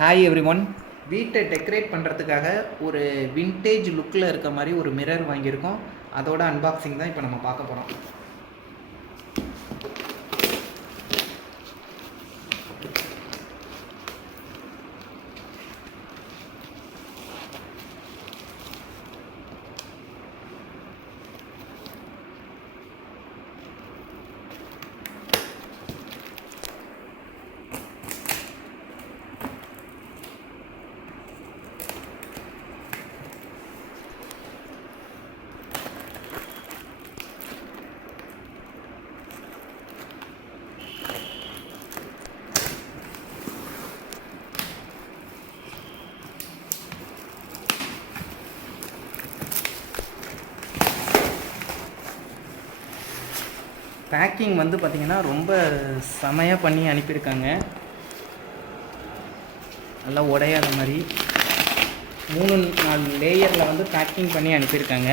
Hi every one. வீட்டை decorate பண்ணுறதுக்காக ஒரு வின்டேஜ் லுக்கில் இருக்க மாதிரி ஒரு மிரர் வாங்கியிருக்கோம். அதோட அன்பாக்சிங் தான் இப்போ நம்ம பார்க்க போகிறோம். பேக்கிங் வந்து பார்த்திங்கன்னா ரொம்ப செமையாக பண்ணி அனுப்பியிருக்காங்க. நல்லா உடையாத மாதிரி 3-4 லேயரில் வந்து பேக்கிங் பண்ணி அனுப்பியிருக்காங்க.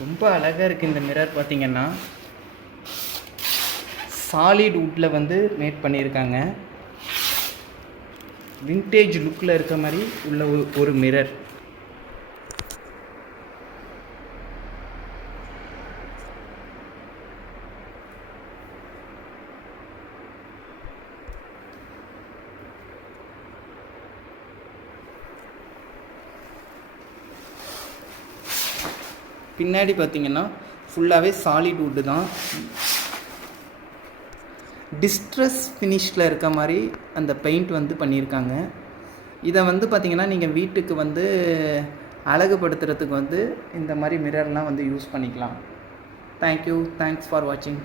ரொம்ப அழகாக இருக்குது இந்த மிரர். பார்த்திங்கன்னா சாலிட் வுட்டில் வந்து மேட் பண்ணியிருக்காங்க. வின்டேஜ் லுக்கில் இருக்க மாதிரி உள்ள ஒரு மிரர். பின்னாடி பார்த்திங்கன்னா ஃபுல்லாகவே சாலிட் வுட்டு தான். டிஸ்ட்ரெஸ் ஃபினிஷில் இருக்க மாதிரி அந்த பெயிண்ட் வந்து பண்ணியிருக்காங்க. இதை வந்து பார்த்திங்கன்னா நீங்கள் வீட்டுக்கு வந்து அழகுபடுத்துறதுக்கு வந்து இந்த மாதிரி மிரர்லாம் வந்து யூஸ் பண்ணிக்கலாம். தேங்க்யூ. தேங்க்ஸ் ஃபார் வாட்சிங்.